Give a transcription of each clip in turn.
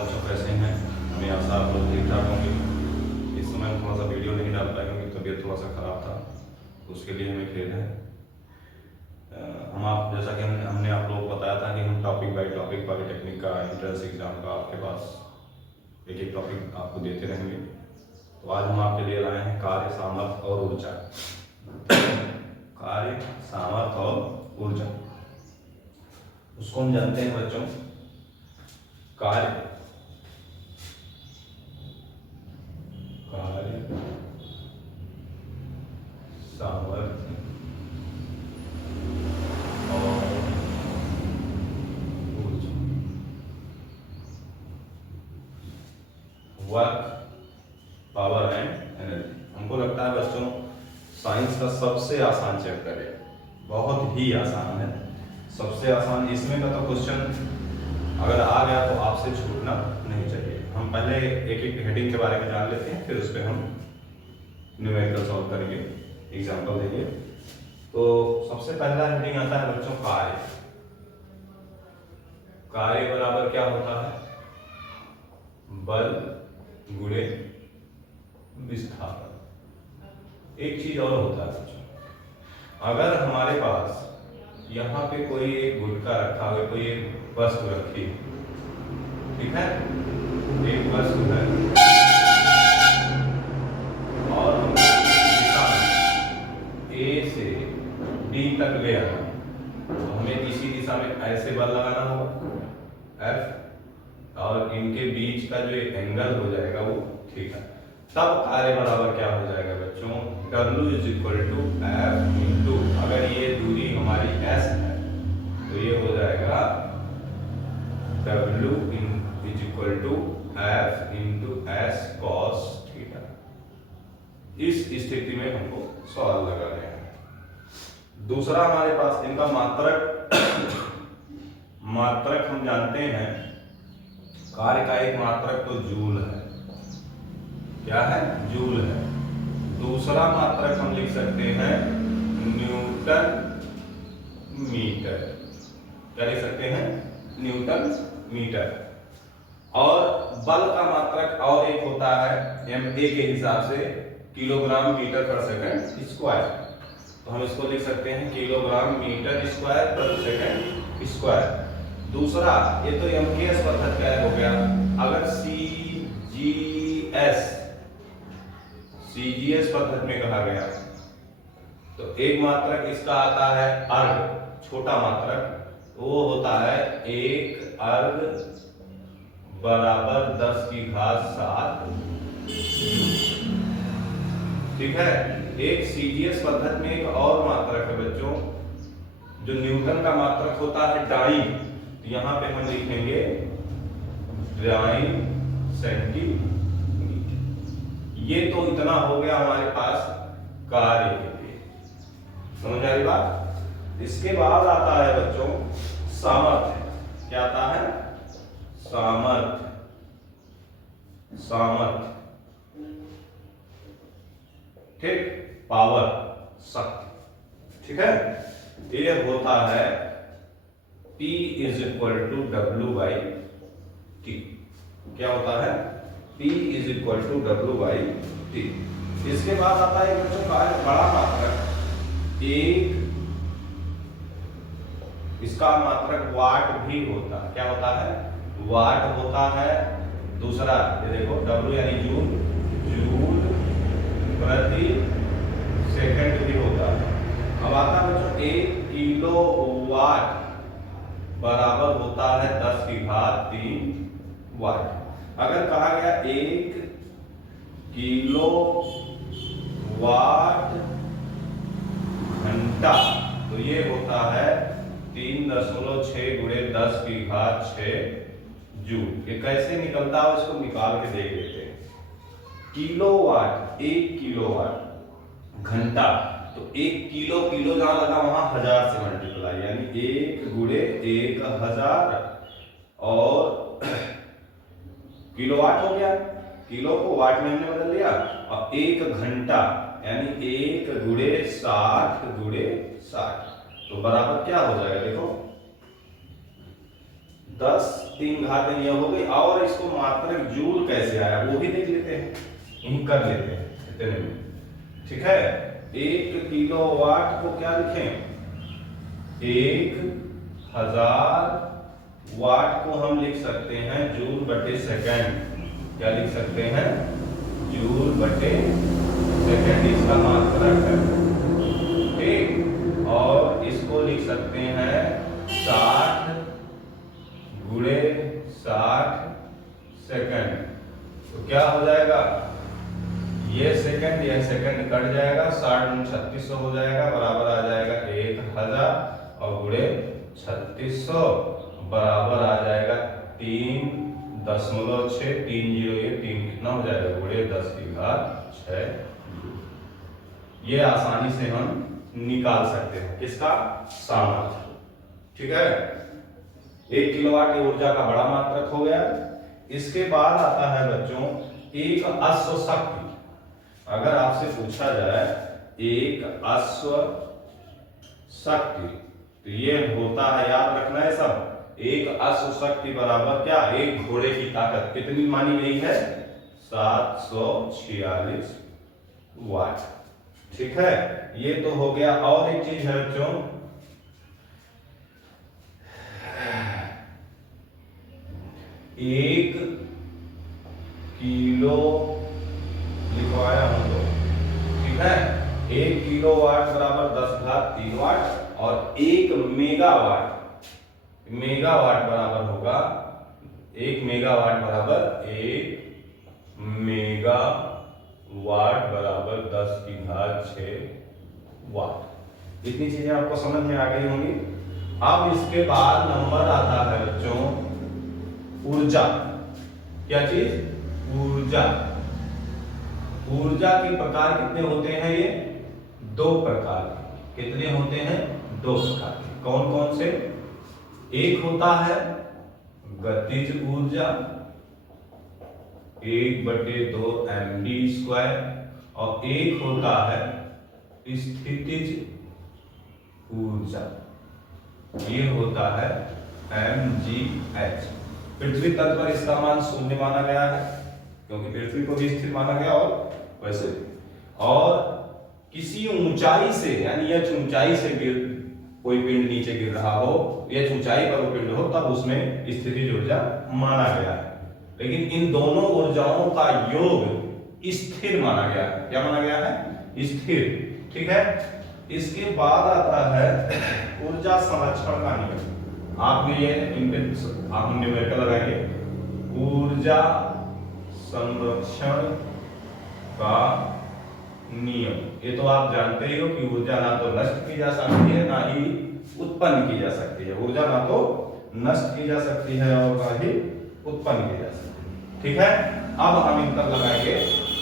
बच्चों कैसे हैं? हमें आशा आप लोग ठीक ठाक होंगे। इस समय थोड़ा सा वीडियो नहीं डाल पाए क्योंकि तबीयत थोड़ा सा ख़राब था, उसके लिए हमें खेद है। हम आप जैसा कि हमने आप लोगों को बताया था कि हम टॉपिक बाय टॉपिक पॉलिटेक्निक का एंट्रेंस एग्जाम का आपके पास एक एक टॉपिक आपको देते रहेंगे। तो आज हम आपके लिए लाए हैं कार्य, सामर्थ्य और ऊर्जा। कार्य, सामर्थ्य और ऊर्जा, उसको हम जानते हैं बच्चों। कार्य, सामर्थ्य और ऊर्जा। Work, power and energy. हमको लगता है बच्चों साइंस का सबसे आसान चैप्टर है, बहुत ही आसान है, सबसे आसान। इसमें का तो क्वेश्चन अगर आ गया तो आपसे छूटना नहीं चाहिए। हम पहले एक एक हेडिंग के बारे में जान लेते हैं, फिर उस पर हम न्यूमेरिकल सॉल्व करेंगे, एग्जाम्पल देंगे। तो सबसे पहला हेडिंग आता है बच्चों कार्य। कार्य बराबर क्या होता है? बल गुणे विस्थापन। एक चीज और होता है बच्चों, अगर हमारे पास यहाँ पे कोई एक गुटका रखा हुआ, कोई एक वस्तु रखी, ठीक है, एक वस्तु है और हम दिशा में A से D तक ले आना, तो हमें इसी दिशा में ऐसे बल लगाना होगा F, और इनके बीच का जो एंगल हो जाएगा वो थीटा। तब कार्य बराबर क्या हो जाएगा बच्चों? W is equal to F into, अगर ये दूरी हमारी S है तो ये हो जाएगा W is equal to F into S cos थीटा। इस स्थिति में हमको सवाल लगा रहे हैं। दूसरा हमारे पास इनका मात्रक मात्रक हम जानते हैं, कार्य का एक मात्रक तो जूल है। क्या है? जूल है। दूसरा मात्रक हम लिख सकते हैं न्यूटन मीटर। क्या लिख सकते हैं? Newton metre. और बल का मात्रक और एक होता है MA के हिसाब से किलोग्राम मीटर पर सेकंड स्क्वायर। तो हम इसको लिख सकते हैं किलोग्राम मीटर स्क्वायर पर सेकंड स्क्वायर। दूसरा, ये तो MKS पद्धति का हो गया। अगर CGS पद्धति में कहा गया तो एक मात्रक इसका आता है अर्ग, छोटा मात्रक, वो होता है 1 अर्ग बराबर 10 की घात 7 जूल। ठीक है। एक CGS पद्धति में एक और मात्रक है बच्चों, जो न्यूटन का मात्रक होता है डाइन। यहां पे हम लिखेंगे डाइन सेंटीमीटर। ये तो इतना हो गया हमारे पास कार्य के लिए, समझ आ रही बात? इसके बाद आता है बच्चों सामर्थ्य। क्या आता है? सामर्थ्य। ठीक, पावर, शक्ति। ठीक है। ये होता है P is equal to W by T. क्या होता है? P is equal to W by T. इसके बाद आता है बच्चों कार्य बड़ा मात्रक, एक, इसका मात्रक वाट भी होता है। क्या होता है? वाट होता है। दूसरा ये देखो W यानी जूल, जूल प्रति सेकंड भी होता है। अब आता है बच्चों 1 किलो वाट बराबर होता है 10 की घात 3 वाट। अगर कहा गया 1 किलो वाट घंटा, तो ये होता है 3.6 गुणे 10 की घात 6 जूल। ये कैसे निकलता है इसको निकाल के देख लेते हैं। किलोवाट, 1 किलोवाट घंटा, तो 1 किलो, किलो जहां लगा वहां 1000 से मल्टीप्लाई, यानी 1 गुणे 1000 और किलोवाट हो गया। किलो को वाट में हमने बदल दिया, और 1 घंटा यानी 1 गुणे 60 गुणे 60, तो बराबर क्या हो जाएगा देखो 10 3 घात ये हो गई। और इसको मात्रक जूल कैसे आया वो भी देख लेते हैं, यही कर लेते हैं इतने में। ठीक है, 1 किलोवाट को क्या लिखें, 1000 वाट को हम लिख सकते हैं जूल बटे सेकंड। क्या लिख सकते हैं, जूल बटे सेकंड इसका मात्रक है। ठीक, और इसको लिख सकते हैं 60 गुणे 60 सेकंड। तो क्या हो जाएगा, ये सेकंड कट जाएगा, 60 गुणे 3600 हो जाएगा, बराबर आ जाएगा 1000 और गुणे 3600 बराबर आ जाएगा 3.6 3 कितना हो जाएगा, गुणे 10 की घात 6। ये आसानी से हम निकाल सकते हैं किसका, सामर्थ्य। ठीक है, 1 किलोवाट की ऊर्जा का बड़ा मात्रक हो गया। इसके बाद आता है बच्चों एक अश्व शक्ति। अगर आपसे पूछा जाए एक अश्व शक्ति तो ये होता है, याद रखना है सब, एक अश्व शक्ति बराबर क्या, एक घोड़े की ताकत कितनी मानी गई है, 746 वाट। ठीक है, ये तो हो गया। और एक चीज है बच्चों, एक किलो लिखवाया हम लोग। ठीक है, 1 किलोवाट बराबर 10 घात 3 वाट और 1 मेगावाट बराबर होगा, 1 मेगावाट बराबर 1 मेगावाट बराबर 10 की घात 6 वाट। इतनी चीजें आपको समझ में आ गई होंगी। अब इसके बाद नंबर आता है बच्चों ऊर्जा। क्या चीज, ऊर्जा। ऊर्जा के प्रकार कितने होते हैं, ये 2 प्रकार के। कितने होते हैं, 2 प्रकार के। कौन कौन से, एक होता है गतिज ऊर्जा 1/2 mv², और एक होता है स्थितिज ऊर्जा, ये होता है mgh। पृथ्वी तल पर इसका मान 0 माना गया है क्योंकि पृथ्वी को भी स्थिर माना गया, और वैसे भी। और किसी ऊंचाई से, यानी यह ऊंचाई से कोई पिंड नीचे गिर रहा हो, यह ऊंचाई पर वो पिंड हो, तब उसमें स्थितिज ऊर्जा माना गया है। लेकिन इन दोनों ऊर्जाओं का योग स्थिर माना गया है। क्या माना गया है, स्थिर। ठीक है, इसके बाद आता है ऊर्जा संरक्षण का नियम। आप ये आप न्यूमेरिकल लगाएंगे, ऊर्जा संरक्षण का नियम। ये तो आप जानते ही हो कि ऊर्जा ना तो नष्ट की जा सकती है, ना ही उत्पन्न की जा सकती है। ऊर्जा ना तो नष्ट की जा सकती है और ना ही उत्पन्न की जा सकती है। ठीक है, अब हम इन पर लगाएंगे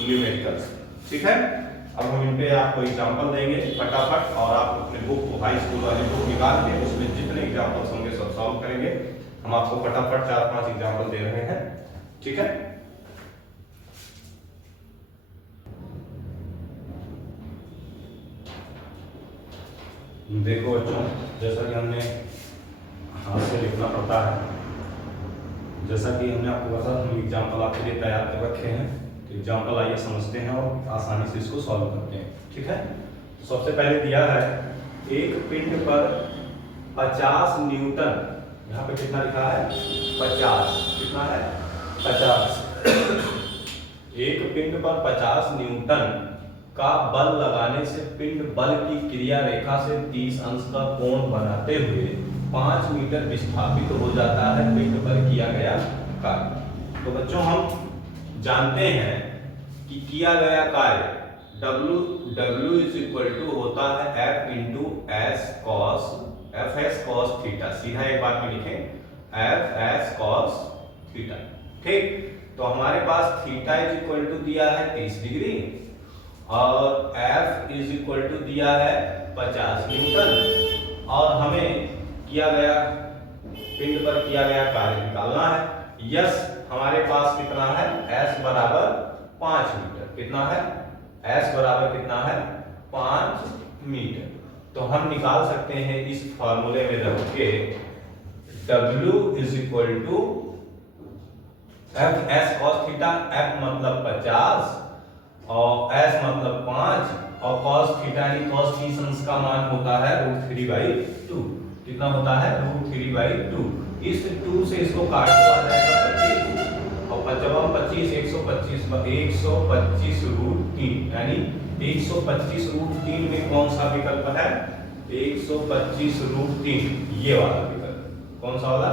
न्यूमेरिकल्स। ठीक है, अब हम इन पे आपको एग्जांपल देंगे फटाफट, और आप अपने बुक को, हाई स्कूल वाली बुक निकाल के उसमें जितने एग्जांपल्स होंगे सब सॉल्व करेंगे। हम आपको फटाफट 4-5 एग्जांपल दे रहे हैं। ठीक है, देखो बच्चों, जैसा कि हमने हाथ से लिखना पड़ता है, जैसा कि हमने आपको बताया, हम एग्जांपल आपके लिए तैयार कर रखे हैं। तो एग्जांपल आइए समझते हैं और आसानी से इसको सॉल्व करते हैं। ठीक है, तो सबसे पहले दिया है एक पिंड पर 50 न्यूटन, यहाँ पे कितना लिखा है 50, कितना है 50। एक पिंड पर 50 न्यूटन का बल लगाने से पिंड बल की क्रिया रेखा से 30 अंश का कोण बनाते हुए 5 मीटर विस्थापित हो जाता है पिंड पर किया गया कार्य। तो बच्चों हम जानते हैं कि किया गया कार्य W = होता है F × S cos Fs cos theta. सीधा एक बात में लिखें Fs cos थीटा। ठीक, तो हमारे पास थीटा = दिया है 30 डिग्री और F = दिया है 50 न्यूटन, और हमें किया गया पिंड पर किया गया कार्य निकालना है। यस, हमारे पास कितना है, S बराबर 5 मीटर। कितना है, S बराबर कितना है 5 मीटर। तो हम निकाल सकते हैं इस फॉर्मूले में रख के W is equal to F S cos theta, F मतलब 50 और एस मतलब 5 और कॉस थीटा यानी कॉस फीसंस का मान होता है √3/2। कितना होता है? √3/2। इस 2 से इसको काट दो, आ जाएगा 25 और 55 25 125 √3 यानी 125 √3 में कौन सा विकल्प है? 125 √3 ये वाला विकल्प। कौन सा वाला?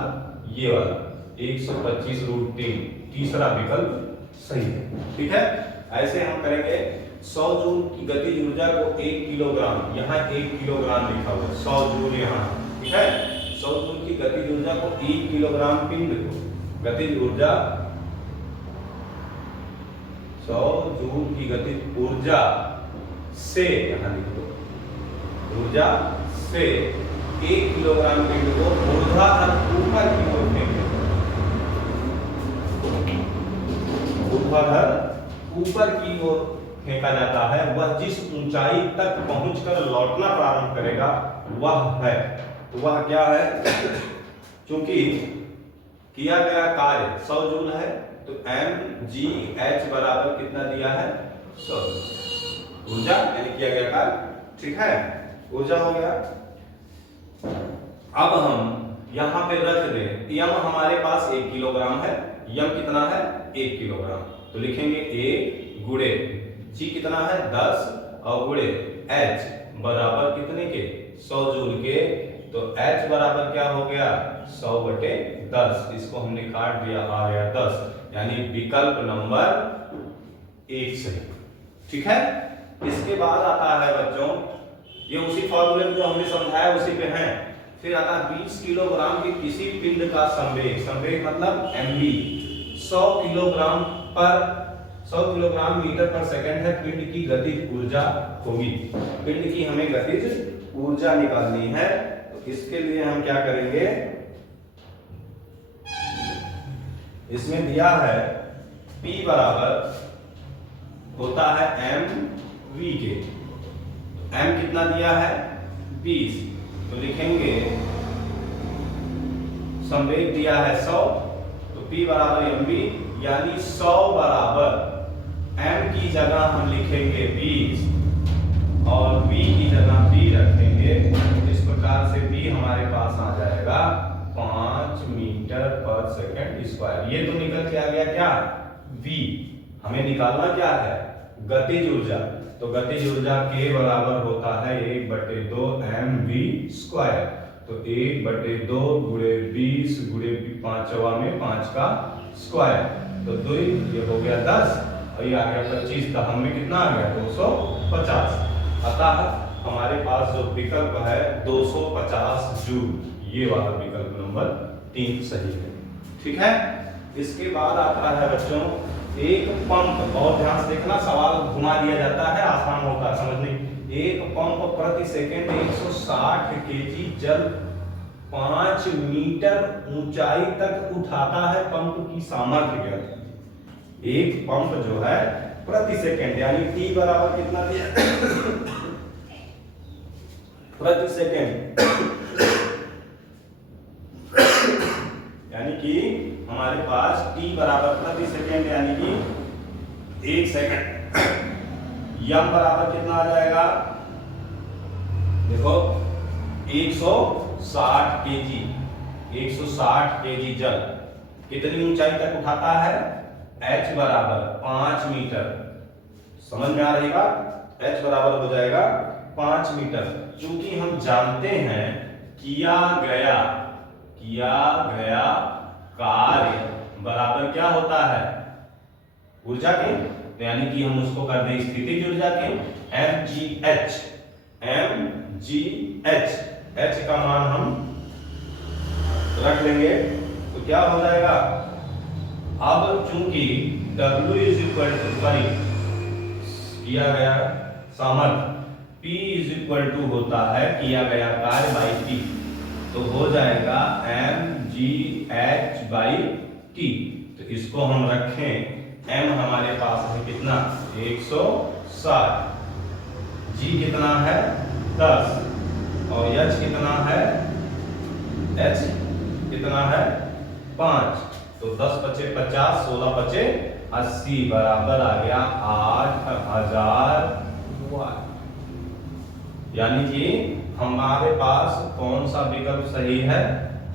ये वाला 125 √3 तीसरा विकल्प सही है। ठीक है, ऐसे हम करेंगे। 100 जूल की गतिज ऊर्जा को 1 किलोग्राम, यहाँ 1 किलोग्राम लिखा हुआ है, 100 जूल यहाँ। ठीक है, 100 जूल की गतिज ऊर्जा को 1 किलोग्राम पिंड को, गतिज ऊर्जा 100 जूल की गतिज ऊर्जा से, यहाँ लिख दो, ऊर्जा से 1 किलोग्राम पिंड को ऊर्ध्वाधर ऊपर की ओर फेंकें। ऊर्ध्वाधर ऊपर की ओर फेंका जाता है। वह जिस ऊंचाई तक पहुंचकर लौटना प्रारंभ करेगा वह है, वह क्या है? क्योंकि किया गया कार्य 100 जूल है तो mgh बराबर कितना दिया है? 100 ऊर्जा यानी किया गया कार्य। ठीक है, ऊर्जा हो गया। अब हम यहां पे रख दें, यम हमारे पास 1 किलोग्राम है, यम कितना है? 1 किलोग्राम, तो लिखेंगे 1 गुणे जी कितना है? 10 और गुणे h बराबर कितने के? 100 जूल के। तो h बराबर क्या हो गया? 100/10। इसको हमने काट दिया, आ गया 10, यानी विकल्प नंबर 1 सही। ठीक है, इसके बाद आता है बच्चों, ये उसी फॉर्मूले में जो हमने समझाया उसी पे है। फिर आता है 20 किलोग्राम के किसी पिंड का संवेग, संवेग मतलब mv 100 किलोग्राम मीटर पर सेकंड है, पिंड की गतिज ऊर्जा होगी। पिंड की हमें गतिज ऊर्जा निकालनी है, तो इसके लिए हम क्या करेंगे? इसमें दिया है P बराबर होता है mv के, तो m कितना दिया है? 20, तो लिखेंगे संवेग दिया है 100, तो P बराबर mv यानी 100 बराबर m की जगह हम लिखेंगे 20 और v की जगह p रखेंगे। इस प्रकार से v हमारे पास आ जाएगा 5 मीटर पर सेकंड स्क्वायर। ये तो निकल के आ गया क्या? v। हमें निकालना क्या है? गतिज ऊर्जा। तो गतिज ऊर्जा k बराबर होता है 1/2 mv²। तो 1/2 गुणे 20 गुणे 5वां में 5 का स्क्वायर, तो 2 ये हो गया 10 और ये आ गया 25, तो हमें कितना आ गया? 250। अतः हमारे पास जो विकल्प है 250 जूल, ये वाला विकल्प नंबर 3 सही है। ठीक है, इसके बाद आता है बच्चों एक पंप, और ध्यान से देखना, सवाल घुमा दिया जाता है, आसान होता है समझने। एक पंप प्रति सेकंड 160 केजी जल 5 मीटर ऊंचाई तक उठाता है। पंप की सामर्थ्य क्या है? एक पंप जो है प्रति सेकंड यानी t बराबर कितना दिया? प्रति सेकंड यानी कि हमारे पास t बराबर प्रति सेकंड यानी कि 1 सेकंड। यम बराबर कितना आ जाएगा? देखो 160 केजी, 160 केजी जल कितनी ऊंचाई तक उठाता है? h बराबर 5 मीटर। समझ में आ रही बात? h बराबर हो जाएगा 5 मीटर। चूंकि हम जानते हैं किया गया कार्य बराबर क्या होता है? ऊर्जा के, यानी कि हम उसको कर दें स्थितिज ऊर्जा के, mgh। h का मान हम रख लेंगे, तो क्या हो जाएगा? अब चूंकि W इज इक्वल टू किया गया सामर्थ्य, P इज इक्वल टू होता है किया गया कार्य बाई T, तो हो जाएगा mgh बाई T। तो इसको हम रखें, m हमारे पास है कितना? 160, g कितना है? 10 और h कितना है? h कितना है 5, तो 10 पचे 50, 16 पचे 80 बराबर आ गया 8000 वाट। यानी कि हमारे पास कौन सा विकल्प सही है,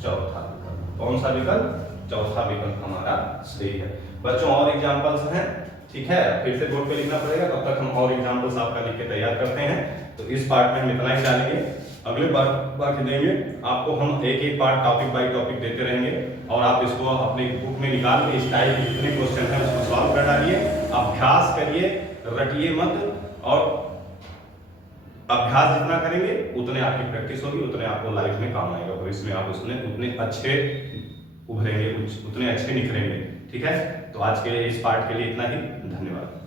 चौथा विकल्प। कौन सा विकल्प, चौथा विकल्प हमारा सही है। बच्चों और एग्जांपल्स हैं, ठीक है, फिर से बोर्ड पे लिखना पड़ेगा, तब तक हम और एग्जांपल्स आपका लिख के तैयार करते हैं। तो इस पार्ट में हम इतना ही डालेंगे, अगले पार्ट देंगे आपको, हम एक एक पार्ट टॉपिक बाय टॉपिक देते रहेंगे और आप इसको अपने बुक में निकाल के इस टाइप के जितने क्वेश्चन है उसको सॉल्व कर डालिए, अभ्यास करिए, रटिए मत, और अभ्यास जितना करेंगे उतने आपकी प्रैक्टिस होगी, उतने आपको लाइफ में काम आएगा, और इसमें आप उतने अच्छे उभरेंगे, उतने अच्छे निखरेंगे। ठीक है, तो आज के इस पार्ट के लिए इतना ही, धन्यवाद।